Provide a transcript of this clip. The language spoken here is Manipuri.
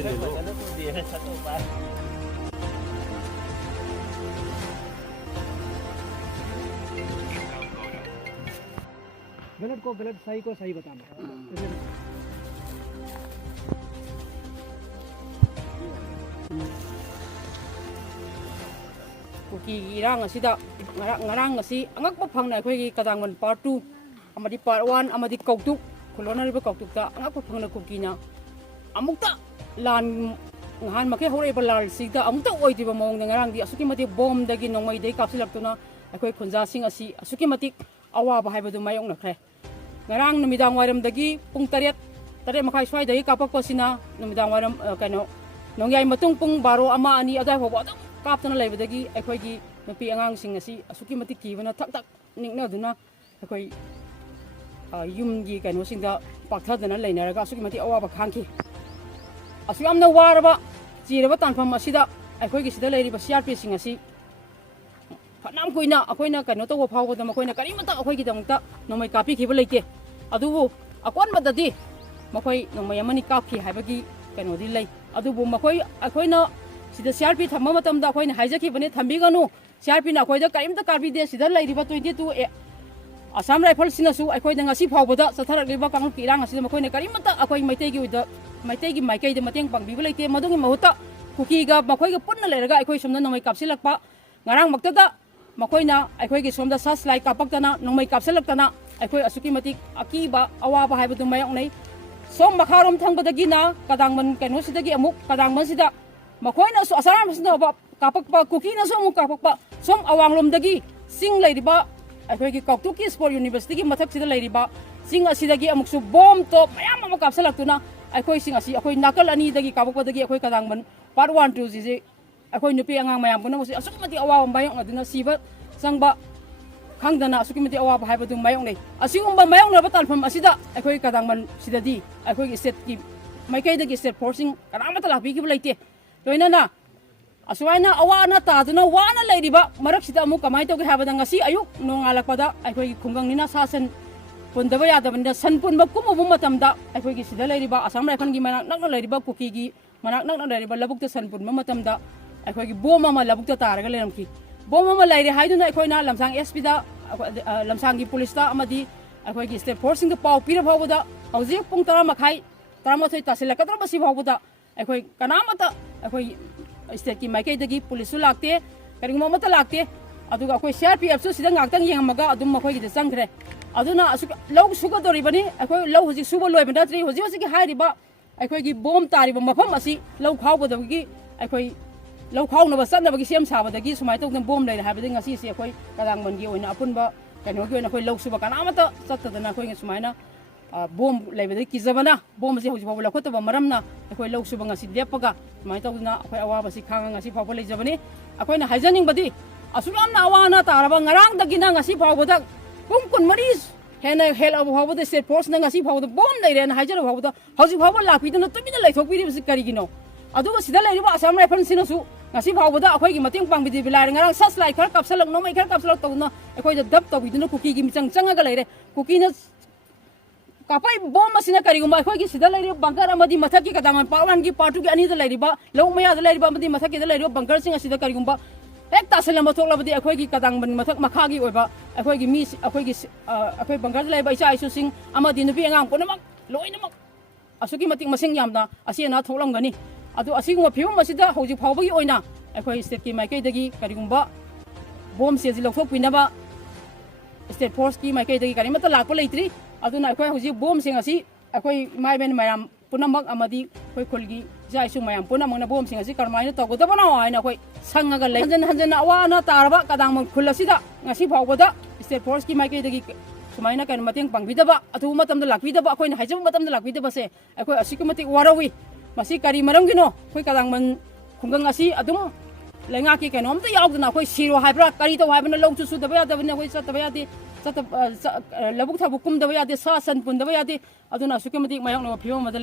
गलत को गलत, सही को सही बताना। कुकी इरांग असिदा ngarang ngasi angak pa phang na khoi gi kadangman part 2 amadi part 1 amadi kautuk khulona riba kautuk ta angak pa phang na kuki na amukta lan ngahan make hore ba lar sigda amukta oi diba mong ngarang di asuki mati bom dagi nongmai dei kapsilak tuna akhoi khunja sing asi asuki mati awa ba haiba du mayong na khre ngarang numidang waram dagi pung 8 makai swai dagi kapak pasina numidang waram kano nongyai matung pung baro ama ani adai ho ba kaptana leibadagi akhoi gi nupi angang sing asi asuki mati kibana thak thak ningna duna akhoi yum gi kano singda pakthadana leinaraga asuki mati awa ba khangki asu amna waraba chiraba tanfam asida akhoi gi sida leiriba CRP sing asi phanam koina akoina kano to phawgo da makoina karimata akhoi gi damukta nomai kapi khiba leike adubu akon badadi makhoi nomai amani kapki haibagi kano di lei adubu makhoi akoina sida CRP thamma matamda akoina haijaki bane thambiganu CRP na akoida karimta karbi de sida leiriba 22 Assam Rifle sinasu akoida ngasi phawboda satharak liba kangul kirang asida makoina karimata akoi maitegi uida maitegi maikai de mateng pangbiba leite madungi mahuta kuki ga makoi ga punna leraga akoi somna nomai kapsilakpa ngarang maktada makoina akoi gi somda sas lai kapaktana nomai kapsilaktana akoi asuki matik akiba awaba haibadu mayong nei som makharom thangbadagi na kadangman kenosidagi amuk kadangman sida makoina su asaram sida ba kapakpa kuki na som kapakpa som awanglomdagi sing leiriba akoi gi Kautuki Sport University gi mathak sida leiriba sing asidagi amuk su bom to mayam amuk kapsilaktuna akoi sing asi akoi nakal ani dagi kapakpadagi akoi kadangman part 1 2 ji akoi nupi angang mayam puna musi asuk mati awa mayong aduna siba sangba khangdana asuki mati awa haiba du mayong nei asigumba mayong na batal pham asida akoi kadangman sidadi akoi gi state ki maikai dagi state forcing karamata lapi ki blaite loina na asuaina awa na ta duna wana leiriba marak sida amu kamai to gi haba da ngasi ayuk nongalakpada akoi khungang nina sasan pundaba yadabanda sanpunba kumu matamda akoi gi sida leiriba Assam Rifle gi manak nak leiriba kuki gi manak nak leiriba labukta sanpunba matamda akoi gi boma ma labukta taraga leramki boma ma lairi haiduna akoi na lamsang SP da lamsang gi police ta amadi akoi gi state forcing da pau pira phawda hauji pung 10 makhai 13 tasila kadra basi phawda akoi kanamata akoi state ki maikai dagi police lakte karingmo mata lakte aduga akoi CRPF su sida ngaktang yengamaga adum makoi gi sangkhre aduna law suga doribani akoi law hoji suba loibanda tri hoji hoji gi hairiba akoi gi bom tariba mafam asi law khawbadagi akoi law khawna ba sanna bagi sem sabadagi sumai tokdam bom leira habadi ngasi si akoi kadang mangi oina apunba kano gi oina akoi law suba kanamata sattadana akoi sumaina bom leibadi kizabana bom si hoji phawla khotaba maramna akoi law suba ngasi lepaga sumai tokdana akoi awa basi khanga ngasi phawla leijabani akoi na hajaning badi asuyam na awana taraba ngarang dagina ngasi phawboda kun maris hena hel abu phawboda state force na ngasi phawboda bom leire na hajara phawboda hoji phawla lakpidana tumina leithokpiri basi karigino aduga sida leiriba Assam Rifle sinasu ngasi phawboda akoi gi mating pangbidi bilai ngarang sas lai khar kapsalak nomai khar kapsalak tawna akoi da dab tawiduna kuki gi michang changaga leire kuki na kapai bom masina kariguma akoi gi sida leiriba bunker amadi mathaki kadaman part 1 gi part 2 gi ani da leiriba law maya da leiriba amadi mathaki da leiriba bunker singa sida karigumba ek tasala mathok labadi akoi gi kadangban mathak makhagi oiba akoi gi mi akoi gi akoi bunker da leiriba isa isu sing amadi nupi angang punamak loinamak asuki mating masing yamna asina tholamgani adu asiguma phim masida hoji phawbagi oina akoi state ki maikai dagi karigumba bom se ji lokhok pinaba state force ki maikai dagi karimata lakpa leitri aduna akoi hoji bom sing asi akoi mai ben mayam punamak amadi akoi khulgi jai su mayam punamang na bom sing asi karmaina togodaba na aina akoi sangaga lei hanjan awana taraba kadang mang khulasida ngasi phawboda state force ki maikai dagi sumaina kan mating pangbidaba atu matamda lakbidaba akoi na haijab matamda lakbidaba se akoi asikumati warawi masi kari marang gino koi kadang man khungang asi adum lenga ki kanom ta yaudna koi siro haibra kari to haibna log chu daba ya dabna koi sa daba ya di sa labuk thabu kum daba ya di sa san pun daba ya di aduna sukamati mayang no phio ma da